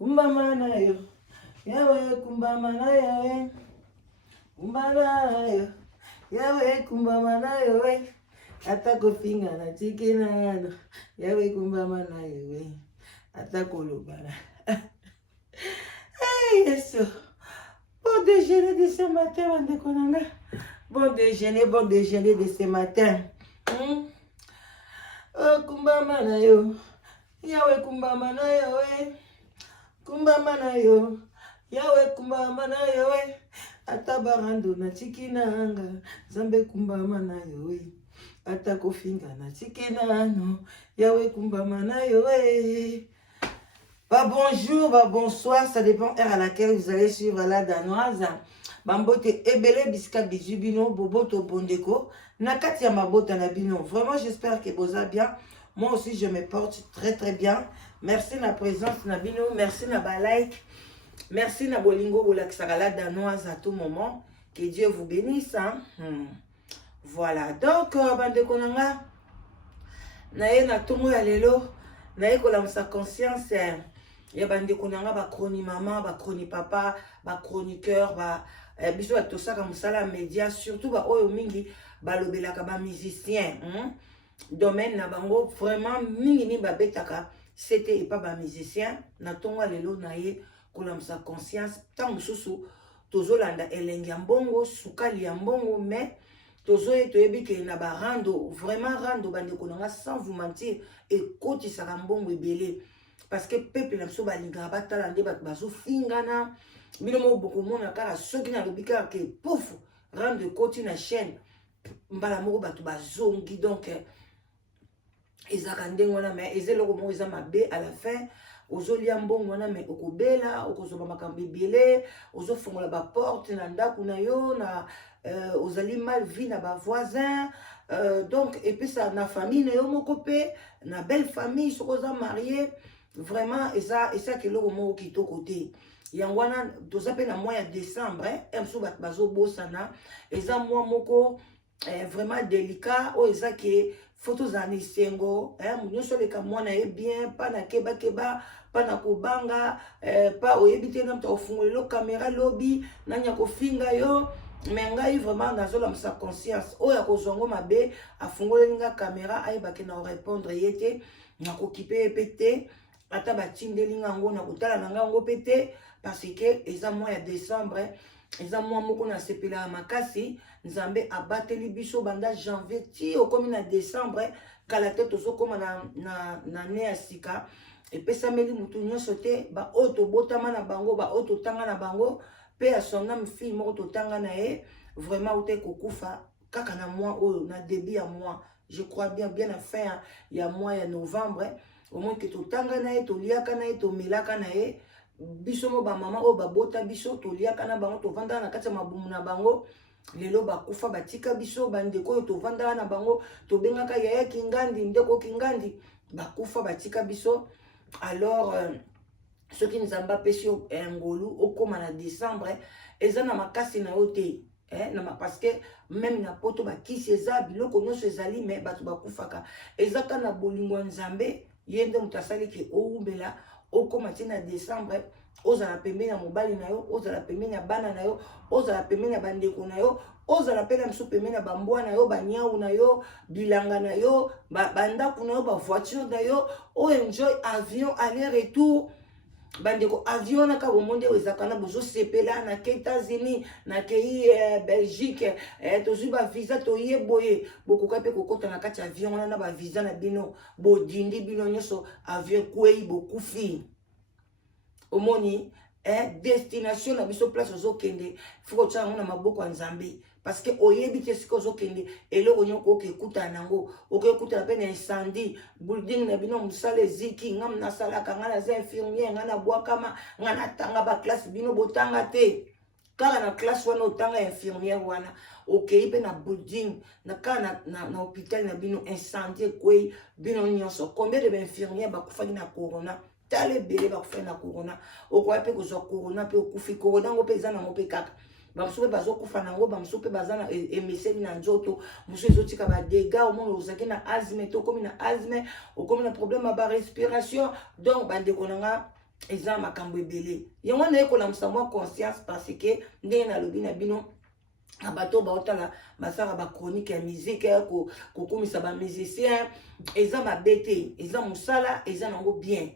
kumbama na yo yawe kumbama na yo kumbama na yo yawe kumbama na yo ata kofinga na tiki na no yawe kumbama na yo ata kolobana. Hey Yesu, bon déjeuner de ce matin bandeko nanga, bon déjeuner de ce matin. Oh kumbama na yo yawe kumbama na yo kumbama na yo yawe kumbama na yo ata barando na tiki na anga zambe kumbama na yo ata kofinga na tiki na no yawe kumbama na yo Bah bonjour, bah bonsoir, ça dépend heure à laquelle vous allez suivre la danoise. Bambote ebele biska bizubino boboto bondeko nakati ya mabota na bino. Vraiment j'espère que vous allez bien. Moi aussi je me porte très très bien. Merci na présence na bino, merci na ba like. Merci na bolingo bolakisaka la danoise à tout moment. Que Dieu vous bénisse hein. Voilà. Donc bandeko nanga naye na tongo ya lelo naye kolamisa conscience ya bandeko nanga ba chroni maman, ba chroni papa, ba chroniqueur, ba biso ba tosaka musala média, surtout ba oyo mingi ba lobelaka ba musicien, domaine na bango vraiment mingi ni ba betaka, c'était et pas ba musicien, na tonga lelo na ye kolamisa conscience, tant mususu tozolanda elengi ya mbongo, sukali ya mbongo, mais tozoye toyebi ke na ba rando, vraiment rando bandeko nanga sans vous mentir, et kotisaka mbongo ebele. Parce que peuple na so balinga batala nde bato bazo fingana bino mo boko mona kaka soki na lobika ke pouf rendre koti na chaîne mbala moko bato bazongi donc ezaka ndenge wana mais ezeloko moko eza mabe à la fin ozolia mbongo wana mais okobela okozoba makambo ebele ozofongola ba porte na ndako na yo na ozali mal vie na ba voisin donc et puis ça na famille na yo moko pe na belle famille sokoza marié. Vraiment, et ça que l'on m'a dit au côté. Yangwana, tout ça na mois de décembre, bazo bosana, et ça moi moko vraiment délicat, oh et ça que photos en isengo, nous sommes les kamwana est bien, pas na keba, pas na kobanga, pas au yebite nam ta ofungolo caméra lobby, nanya ko finga yo. Mais ngai vraiment nazola sa conscience, oh ya ko zongo mabe, afungolo nga caméra, ay ba ke na répondre yete, na ko kipe pété. Ata batindeli ngango na kotala na ngango pete parce que eza mois ya décembre eza mois moko na sepela makasi nzambe abateli biso banda janvier ti okomi na décembre kala te tozokoma na ne ya sika epesameli mutu nyonso te ba oyo tobotama na bango ba oyo totanga na bango pe ya songa mfille moko totanga na ye vraiment ute kokufa kaka na mois oyo na début ya mois je crois bien à fin ya mois ya novembre au moins que totanga na ye toliaka na ye tomelaka na ye biso mo ba mama o babota biso toliaka na bango tovanda na kati ya mabumu na bango lelo bakufa batika biso bandeko oyo tovanda na bango tobengaka yaya kingandi ndeko kingandi bakufa batika biso alors soki nzamba pesi ngolu okoma na décembre eza na makasi na yo te parce que même na poto bakisi eza biloko nyonso ezali mais bato bakufaka ezaka na bolingo ya nzambe yende mutasali ke oumbela okoma tina décembre ozala pembeni ya mobali na yo ozala pembeni ya bana na yo ozala pembeni ya bandeko na yo ozala pena mso pembeni ya bambwa na yo banyau na yo bilanga na yo bandako na yo bavoiture na yo o enjoy avion aller retour bandeko avion na ka bomonde ezaka na bozo sepela na ke États-Unis na ke Belgique tozu ba visa to yeboye bokoka pe kokota na kati avion na ba visa na bino bodindi bino nyonso avion kwei bokufi omoni destination na biso place ozokende fiko tshanga na maboko ya Nzambe parce que oyebi te siko ozokende eloko nyoko okekuta nango okekuta pe na incendie building na bino musale ziki ngam na salaka ngana za infirmière ngana bwakama ngana tanga ba classe bino botanga te kala na classe wana otanga infirmière wana okei pe na building na kana na hôpital na bino incendie kwei bino nyonso combien de infirmières bakufaki na corona tale bele bakufaki na corona okwa pe kozwa corona pe okufi corona ngo pe za na ngo pe kaka bamusu pe bazokufa nango bamusu pe baza na emeseli na nzoto musu ezotika ba dégâts omona ozaki na asthme to komi na asthme okomi na problème ya ba respiration donc bandeko nanga eza makambo ebele yango na ekola msamwa conscience parce que ndenge na lobi na bino na bato baotala basala ba chronique ya musique kokumisa ba musicien eza mabete eza musala eza nango bien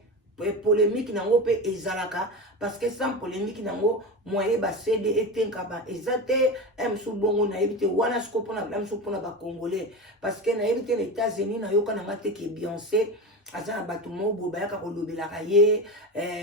polémique nango pe ezalaka parce que sans polémique nango moyen ba CD etenka ba ezate msu bongo na ebite wana sikopo na msu pona ba congolais parce que na ebite les États-Unis na yoka na ngate ke Beyoncé aza na bato mobo bayaka kolobelaka ye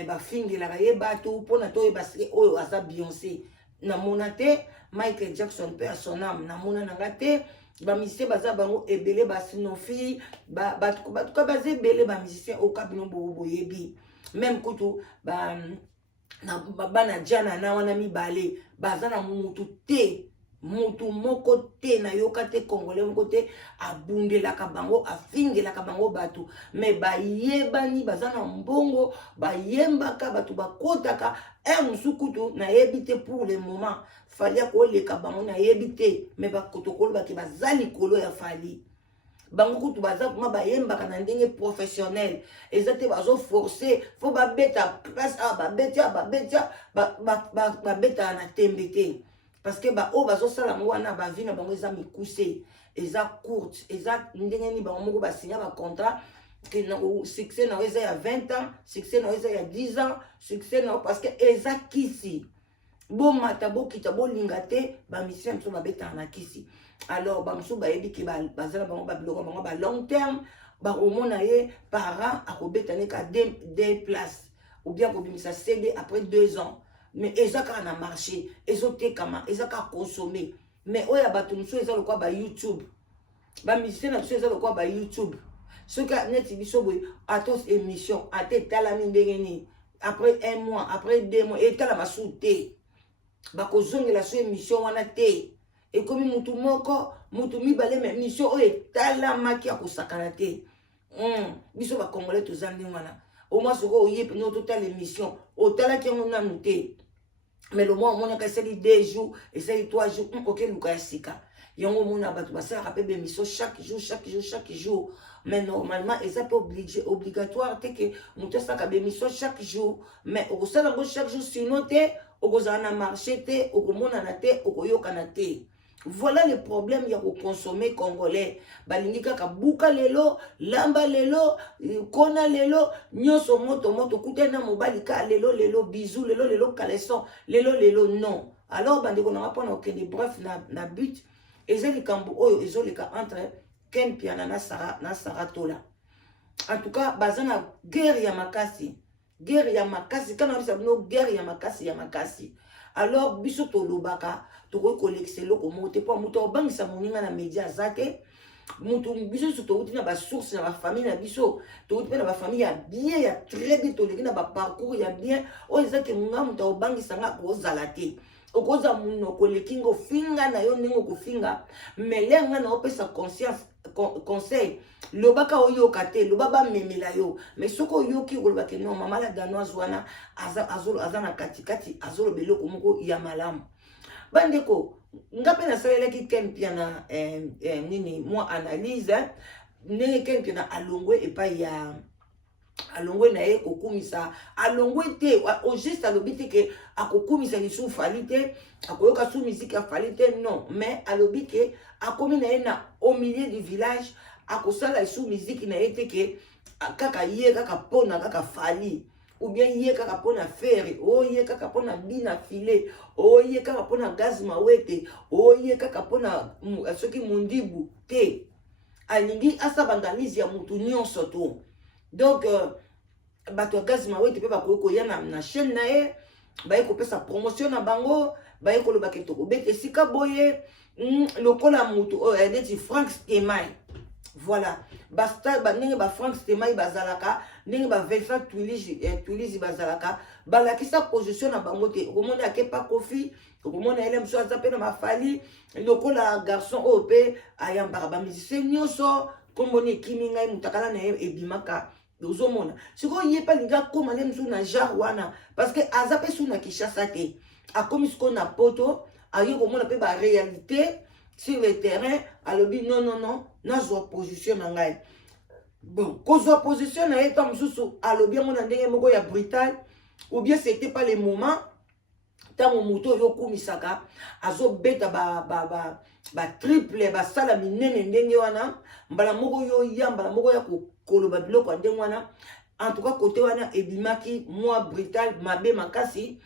bafingelaka ye bato mpona toyeba sike oyo aza Beyoncé namona te Michael Jackson pe a son âme namona nanga te bamisicien baza bango ebele basinofi batuka baza ebele bamisicien okabino boyebi même kutu bana jana na wana mibale baza na mutu te mutu moko te na yoka te congolais moko te abundelaka bango afingelaka bango bato mais bayebani baza na mbongo bayembaka bato bakotaka musukutu na yebi te pour le moment fali koleka bango na yebi te mais bakotokolo baki baza likolo ya fali bango kutu baza kuma bayembaka na ndenge professionnel eza te bazo forcer fo babeta place babeta na tembe te parce que o bazosala ngo wana bavi na bango eza mikuse eza courte eza ndenge ni bango moko basinya bacontrat que succès na eza ya 20 ans succès na eza ya 10 ans succès na parce que eza kisi bomata bokita bolinga te bamisien mosusu babetaka na kisi alors bamosusu bayebi ke bazala bango babiloko bango ba long terme bakomona ye par an akobetane ka 2 places ou bien kobimisa CD après 2 ans mais eza kaka na marché ezotekama eza kaka consommer mais oyo bato mosusu eza lokwa ba YouTube bamisien na biso eza lokwa ba YouTube soki neti biso boye atos émission ate etalami ndenge nini après 1 mois après 2 mois etalama su te bakozongela so émission wana te ekomi mutu moko mutu mibale me mission oyo etalamaki ya kosakana te biso bakongolais toza ndenge wana omwa soko oye pene ototala émission otalaki yango nanu te mais le mois omonaka esali 2 jours esali 3 jours okeluka ya sika yango omona bato basalaka mpe bémission chaque jour mais normalement eza mpe obligatoire te ke moto asalaka bémission chaque jour mais okosala yango chaque jour sino te okozala na marché te okomonana te okoyokana te. Voilà le problème ya consommer congolais balingi kaka buka lelo lamba lelo kona lelo nyoso moto kutena mobali ka lelo bisou lelo caleçon lelo non alors bandeko na pas na okende bref na but ezeli kambo oyo ezoleka entre Ken Piana na Sarah Tola en tout cas bazana guerre ya makasi kana bisa no guerre ya makasi alors biso to lobaka to ko kolekse loko mote po muto bangisa moninga na media zate muto biso to uti na ba source na ba famille na biso to uti na ba famille ya bien ya très bien to lekina ba parcours ya bien o ezake munga muto bangisa nga ko zalate okoza muno kolekingo finga na yo ningo kofinga melenga na opesa conscience conseil lobaka oyoka te lobaba memela yo mais soko yoki kolobaka non mama la danoise wana azana katikati azolo beloko moko ya malamu bandeko ngape na salelaki Ken Piana nini moi analyse ndenge Ken Piana alongwe epai ya alongwe na ye kokumisa alongwe te au juste alobi te ke akokumisa lisu fali te akoyoka su musique ya fali te non mais alobi ke akomi na ye na au milieu du village akosala lisu musique na ye te ke kaka ye kaka pona kaka fali ou bien ye kaka pona fere o ye kaka pona bina filet o ye kaka pona gaz mawete o ye kaka pona soki mundibu te alingi asa bandalizi ya mutu nyonso to. Donc, bato gaz mawete pe bakoyoko ya na chaîne na ye baye kopesa promotion na bango baye koloba ke to kobete sika boye lokola mutu neti Frank Stemai voilà basta ndenge ba Frank Stemai bazalaka ndenge ba Vincent Twilizi bazalaka balakisa position na bango te okomona akepa kofi okomona ele mso aza pe na mafali lokola garçon oyo pe ayambaka ba musicien nyonso komboni ekimi ngai mutakala na ye ebimaka ozomona siko yepa linga koma le msu na genre wana parce que aza pe su na Kinshasa te akomi siko na poto ayo komona pe ba réalité sur le terrain alobi non nazwa position na ngai bon kozwa position na ye ta msusu alobi yango na ndenge moko ya brutal ou bien c'était pas le moment tango moto yo kumisaka azo beta ba triple ba sala minene ndenge wana mbala moko yo ya mbala moko ya koloba biloko ndenge wana. En tout cas côté wana ebimaki moi brutal mabe makasi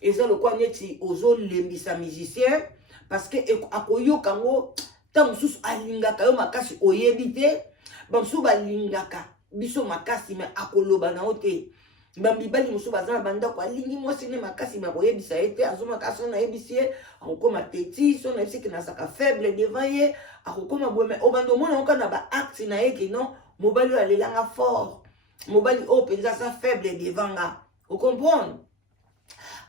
eza lokwa neti ozo lembisa musicien parce que akoyoka ngo tango susu alingaka yo makasi oyebi te bamsu balingaka biso makasi mais akoloba na ote bambibali musu bazana banda kwa lingi mwasi ne makasi ma koyebisa ete azoma kaso na yebisi akokoma teti so na yebisi na saka faible devant ye akokoma boeme obando mona okana ba acte na yeke non mobali alelanga fort mobali o penza sa faible devant nga vous comprenez.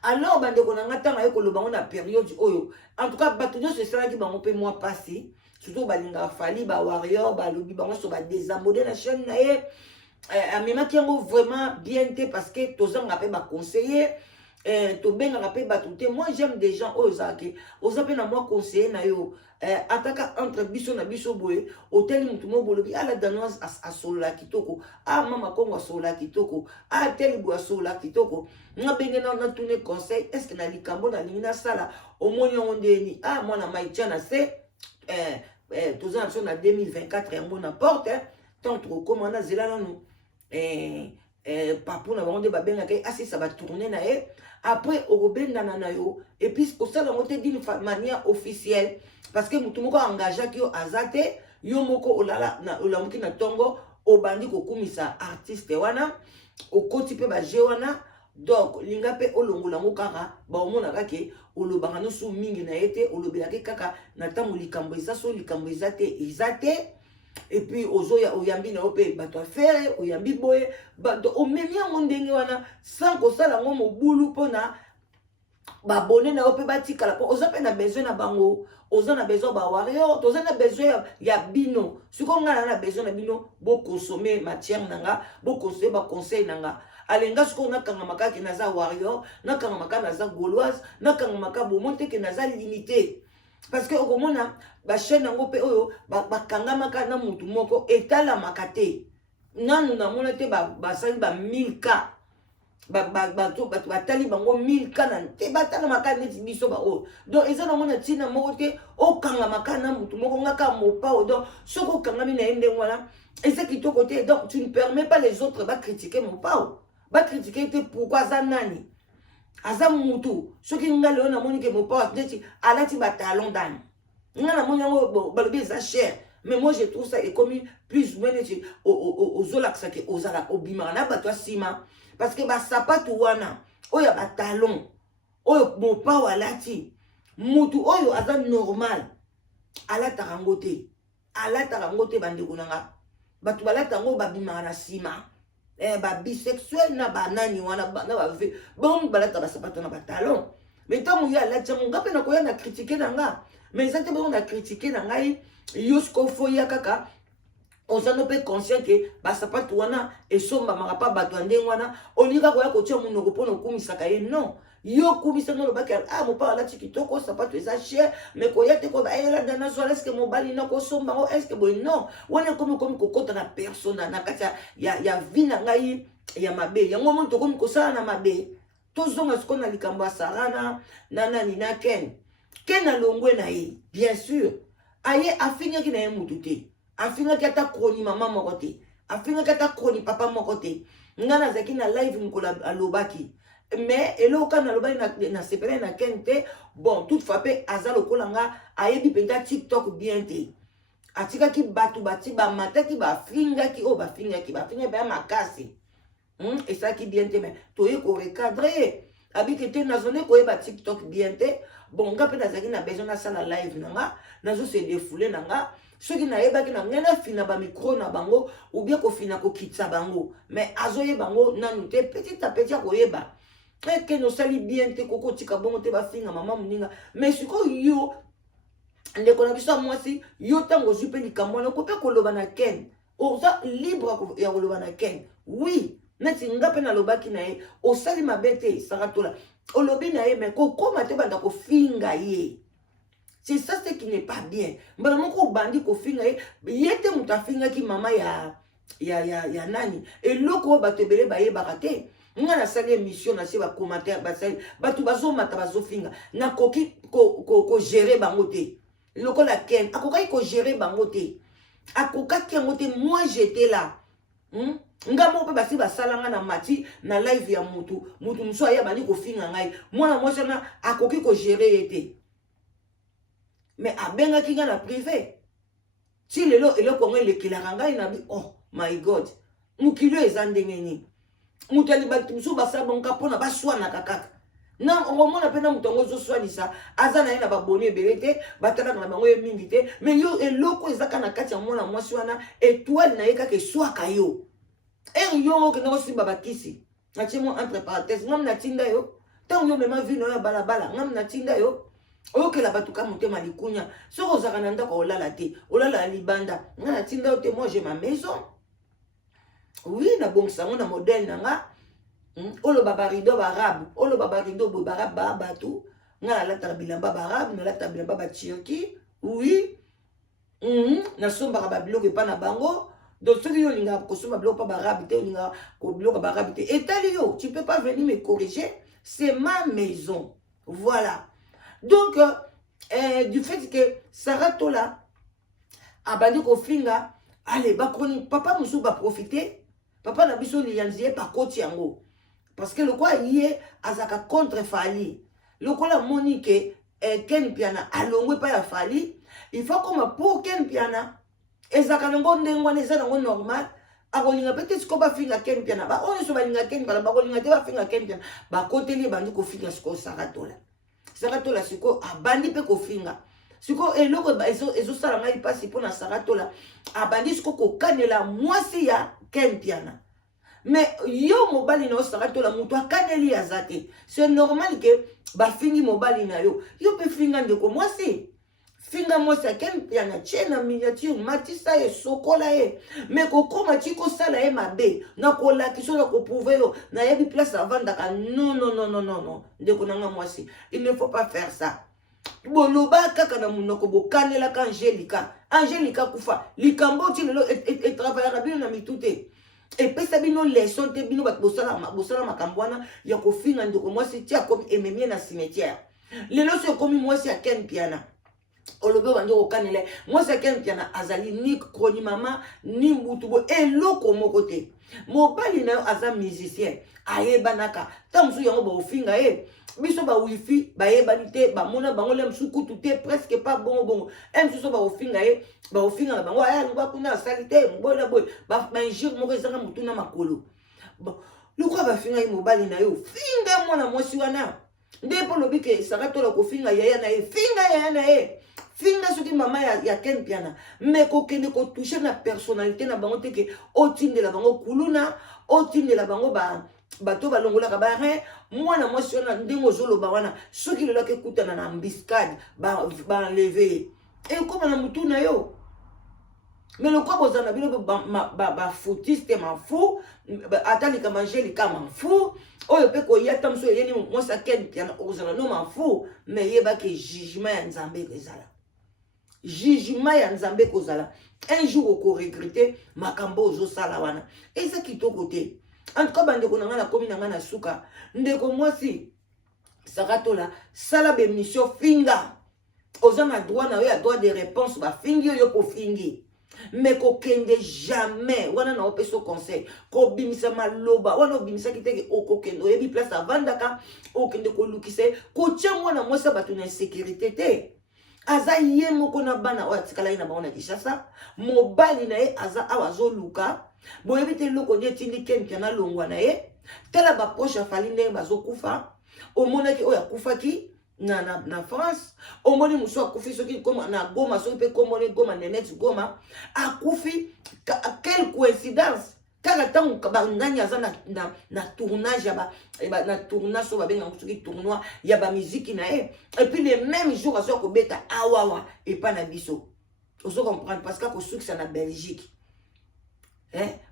Alors bande konanga tanga yekoloba ngona période oyo en tout cas bato nyonso esalaki bango mpe moi passé surtout balinga fali ba warrior ba lobi bango so ba désamodé na chaîne na ye amemaki yango vraiment bien te parce que tozanga mpe baconseiller tobengaka mpe bato te. Moi j'aime des gens oyo ozalaki oza mpe na mwa conseiller na yo ataka entre biso na biso boye oteli mutu mo bolobi ala danoise asolola kitoko mama kongo asolola kitoko teli boye asolola kitoko nga benge na tune conseil est ce que na likambo nalingi nasala omoni yango ndeni mwana maitia na se toza na biso na 2024 yango na porte tant tokokoma wana zela nanu papu na bango nde babengaka ye asisa batourne na ye après okobendana na yo et puis osala yango te d'une manière officielle parce que mutu moko engageaki yo aza te yo moko olamuki na ntongo obandi kokumisa artiste wana okoti mpe baje wana donc linga mpe olongola yango kaka baomonaka ke olobaka nyonso mingi na ye te olobelaki kaka na ntango likambo eza so likambo eza te et puis oyambi na yo mpe bato affaire oyambi boye bato omemi yango ndenge wana sans kosala yango mobulu mpona babone na yo mpe batikala mpo oza mpe na besoin na bango oza na besoin bawarrior toza na besoin ya bino sikoyo ngai na besoin na bino bokonsome matière na nga bokonsome baconseil na nga alenga sikoyo nakangamaka ke naza warrior nakangamaka naza gauloise nakangamaka bomo te ke naza limité parce que okomona bachaîne yango mpe oyo bakangamaka na mutu moko etalamaka te nanu namona te basali ba 1000 cas bato batali bango 1000 cas na te batalamaka neti biso baoyo donc eza namona ntina moko te okangamaka na mutu moko ngaka mopao donc soki okangami na ye ndenge wana eza kitoko te donc tu ne permets pas les autres bacritiquer mopao bacritiquer te pourquoi aza nani aza mutu soki nga leo namoni ke mopao neti alati batalon dani nga namoni yango balobi eza cher mais moi je trouve ça ekomi plus ou moins neti ozolakisa ke ozala obimaka na bato asima parce que basapatu wana oyo ya batalon oyo mopao alati mutu oyo aza normal alataka yango te bandeko nanga bato balata yango babimaka na nsima babisexuel na banani wana na bave bango balata basapato na batalon mais ntango ye alati yango nga mpe nakoya na kritike na nga mais eza te bongo na kritike na ngai yo siko foya kaka ozano mpe conscient ke basapato wana esombamaka mpa bato ya ndenge wana olinga koya kotia monoko mpona okumisaka ye non yo kumisa no lobaki mopao alati kitoko sapato eza cher mais koya te koba elada na zwa eske mobali na kosomba ngo eske boye non wana ekomi kokota na persona na kati ya vi na ngai ya mabe yango moni tokomi kosala na mabe tozonga sikoyo na likambo ya sarana na nani na ken alongwe na ye bien sûr aye afingaki na ye mutu te afingaki ata kroni mama moko te afingaki ata kroni papa moko te nga nazalaki na live mokolo alobaki mais eloko nalobaki na sepele na ken te bon toutefois mpe aza lokola nga ayebi mpenza tiktok bien te atikaki bato bamataki bafingaki oyo bafingaki mpe makasi esalaki bien te mais toye korecadre ye abiki te nazone koyeba tiktok bien te bon nga mpe nazalaki na besoin nasala live na nga nazose defoule na nga soki nayebaki na ngai nafina bamikro na bango ou bien kofina kokitisa bango mais azoyeba bango nanu te petit à petit akoyeba ekene osali bien te kokotika bongo te bafinga mama moninga mais sikoyo yo ndeko na biso ya mwasi yo ntango ozwi mpe likambo wana okope koloba na ken oza libre ya koloba na ken oui neti nga mpe nalobaki na ye osali mabe te saratola olobi na ye mais kokoma te banda kofinga ye. C'est ça ce qui n'est pas bien. Mbala moko obandi kofinga ye te mutu afingaki mama ya nani eloko batebele baye bakate nga na sali émission na se ba commentaire basali batu bazomata bazofinga na koki ko gérer bango te lokola Ken akokaki ko gérer bango te akokaki yango te. Moi j'étais là nga mo pe basi basalanga na mati na live ya mutu muso aya bani kofinga ngai mwana mwasi na akoki ko gérer ete mais abengaki nga na privé ti lelo eloko ngo elekelaka ngai na bi oh my god mukilo eza ndenge nini mutu alibaki musu basala bonka mpona baswanaka kaka na omona mpe na mutu yango ozoswanisa aza na ye na baboni ebele te batalaka na bango ye mingi te mais yo eloko ezaka na kati ya mwana mwasi wana étoile na ye kaka eswaka yo yo okende kosimba bakisi natie mo entre parenthèse ngam natinda yo ntango yo mema vino ya balabala ngam natinda yo oyokela bato ka motema likunya soki ozalaka na ndako olala te olala ya libanda nga natinda yo te. Moi j'ai ma maison oui nabongisa ngo na modèle na nga oloba barido barabe oloba barido boye barabe baa bato nga nalataka bilamba barabe nalataka bilamba baturki oui nasombaka babiloko epa na bango. Donc, ceux qui ont un costume pas barabe, et tu peux pas venir me corriger, c'est ma maison. Voilà. Donc, du fait que Sarah Tola a banni ko finga, allez, papa Moussou va profiter, papa n'a biso lianzie par côté yango. Parce que le quoi y est, azaka contre Fali. Le quoi la Monique, Ken Piana, allongwe pas ya Fali, il faut comme pour Ken Piana. Ezaka ngo ndengwa neza ngo normal akolinga peut-être ko ba finga Ken Piana ba on so balinga Ken Piana ba kolinga te ba finga Ken Piana ba koteli bandi ko finga siko Saratola siko abandi pe ko finga siko eloko ba ezo sala ngai pasi pona Saratola abandi siko ko kanela mwasi ya Ken Piana mais yo mobali na Saratola mutu akaneli azate c'est normal que ba fingi mobali na yo pe finga ndeko mwasi finga mwasi ya Ken Piana chena miniature matisa ye sokola ye mais kokoma chiko sala ye mabe na kolakisa na koprouver yo na yebi place avandaka non ndeko nanga mwasi il ne faut pas faire ça boloba kaka na munoko bokanela ka Angelica kufa likambo ti lelo et travaillera bien na mitute et pesa bino leçon te bino bat bosala makambo wana ya kofinga ndeko mwasi ti akomi ememie na cimetière lelo so komi mwasi ya Ken Piana olobe wando okanele moi c'est Ken Piana azali ni kroni mama ni mutubo eloko moko te mobali na yo aza musicien ayebanaka tamusu yango ba ofinga biso ba wifi ba yebani te ba mona bango le msukutu te presque pas bongo msuso ba ofinga na bango aya luba kuna salite mbola boy ba injure moko ezanga mutu na makolo lukwa ba finga mobali na yo finga mwana mwasi wana ndepo lobi ke Saratola ko finga yaya na finga yaya na finga soki mama ya Ken Piana mais kokende ko toucher na personnalité na bango te ke otindela bango kuluna otindela bango bato balongolaka bare mwana mwasi wana ndenge ozoloba wana soki lelo akekutana na embuscade baenleve ekoma na mutu na yo mais le quoi bozana bino foutiste m'en atalika Angelica m'en fout oyo pe ko yata mso yeni mwasi ya Ken Piana ozana no m'en fout mais yeba ke jugement ya Nzambe ezala jugement ya Nzambe kozala un jour oko regretter makambo ozo sala wana eza kitoko te en tout cas bandeko na nga na komi na nga na suka ndeko mwasi Saratola sala be mission finga oza na droit na yo ya droit de réponse ba fingi yo ko fingi mais kokende jamais wana na opeso conseil ko bimisa maloba wana obimisa kiteke okokende oyebi place avandaka okende ko lukise ko tia mwana mwasi bato na sécurité te aza ye moko na bana oya tikala ye na bango na Kinshasa mobali na ye aza awa azoluka boyebi te eloko nde etindi Ken Piana longwa na ye tala baproche afali ndenge bazokufa omonaki oyo akufaki na France omoni musu akufi soki na Goma soki pe komone Goma Nenet Goma akufi quelle coïncidence kaka tango bangani aza na tournage na tournage so babenga soki tournoi ya ba musique na ye et puis le même jour azo ko beta awawa et pas na biso ozo comprendre parce que ko succès na Belgique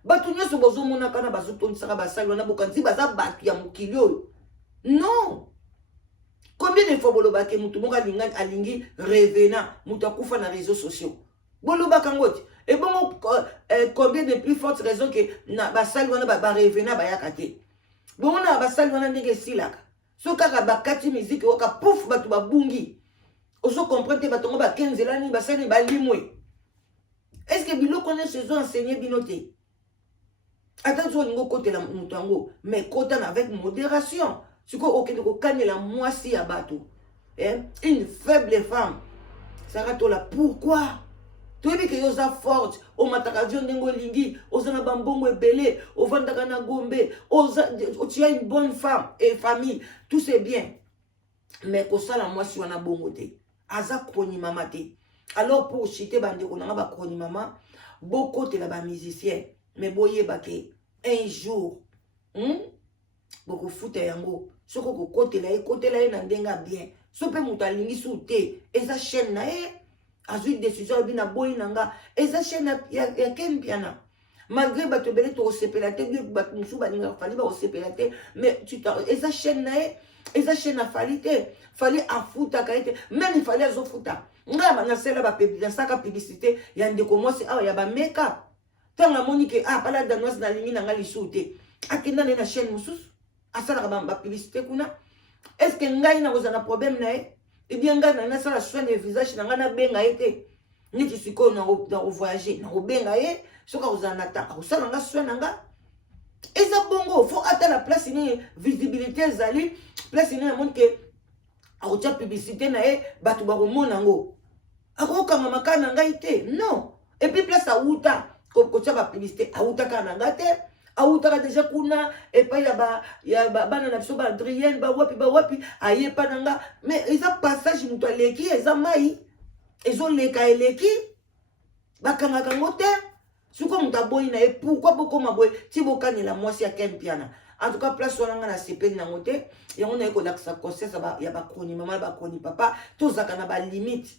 bato nyonso bozomona kana bazotonisaka basali wana bokanzi baza bato ya mokili oyo non. Combien de fois bolobake mutu moko alingi revenant mutu akufa na réseaux sociaux bolobaka ngoti et bon combien de plus fortes raisons que na basali wana ba revenant bayaka te Bon, on a basali wana ndenge silaka. So kaka bakati musique oka pouf batu babungi. Oso comprendre batongo ba 15 lani basali ba limwe. Est-ce que bilo connaît ce sont enseigné binoté? Attention ningo côté la mutango, mais côté avec modération. Ce que ok ko kanela mwasi ya bato. Une faible femme. Sarah là pourquoi? Tu veux que yosa forte, o mataka vion nengo lingi, ozana bambongo ebele, o vandaka na gombe, tu as une bonne femme et famille, tout c'est bien. Mais ko sala mwasi wana bongo te. Aza kroni mama te. Alors pour chiter bande ko nanga ba kroni mama, boko te la ba musicien, mais boye bake un jour, boko futa yango, soko ko kote la na ndenga bien. Sope muta lingi soute, eza chaîne na e. Azui décision bina boy nanga eza chaîne ya ken piana malgré bato belé to sepelate bi bat musu baninga fali ba sepelate mais tu ta eza chaîne na eza chaîne a falite fali afuta kaite même il fallait azofuta nga ba na sela ba publicité ya ndeko mwasi awa ya ba make-up tanga monique pala danoise na lingi nanga lisute akenda na chaîne mususu asala ba publicité kuna est-ce que ngai na kozana problème na e? Eh bien, na la soin de visage, na na benga été. Ni tu suis qu'on a voyagé, na benga ye, ce que vous en attendez. Ça na soin nanga. Et ça bongo, faut attendre la place une visibilité zali, place une monde que a ocha publicité na e batu ba monango. Ako kama makana nanga été. Non. Et puis place a uta, ko cha ba publicité a uta kana nanga te. Autaka déjà kuna et pas ya ba bana na biso ba Adrien ba wapi aye pa nanga mais ils a passage muto leki eza mai ezo leka eleki bakanga kangote suko muta boy na e pourquoi boko maboy ti bokanela mwasi ya kempiana en tout cas place wana na sepeli na ngote et on a ko laksa conseil ba ya ba kroni mama ba kroni papa to zaka na ba limite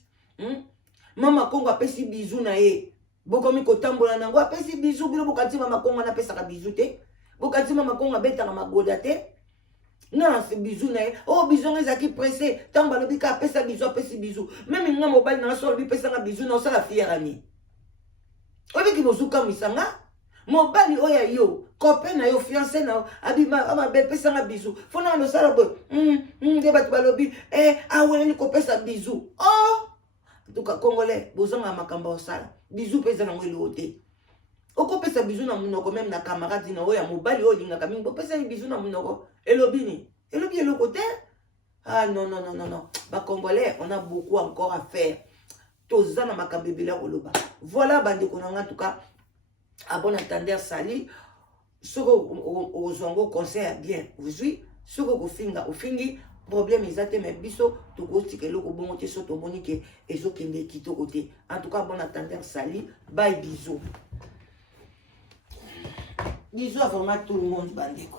mama kongo apesi bisou na e bokomi kotambola nango apesi bisou bilo bokati mama kongo na pesa ka bisou te bokati mama kongo beta na magoda te non c'est bisou na oh bisou ezaki pressé tamba lobi ka pesa bisou apesi bisou même nga mobile na so lobi pesa na bisou na sala fière ni obi ki bozuka misanga mobile oya yo copain na yo fiancé na abima ama be pesa na bisou fona no sala bo de bat balobi awe ni ko pesa bisou oh tuka congolais bozanga makamba osala bisou pesa na ngwelo te oko pesa bisou na munoko même na camarade na oya mobali o linga kamingo pesa ni bisou na munoko elobi eloko te ah non ba congolais on a beaucoup encore à faire tozana makambebela koloba voilà bande konanga en tout cas à bon entendeur sali soko ozongo conseil bien aujourd'hui soko ko finga ofingi problème exacte mais biso to ko tikelo ko bongo te so to bonike ezokende kitoko te en tout cas bon attendeur sali bye bisous à vraiment tout le monde bandeko.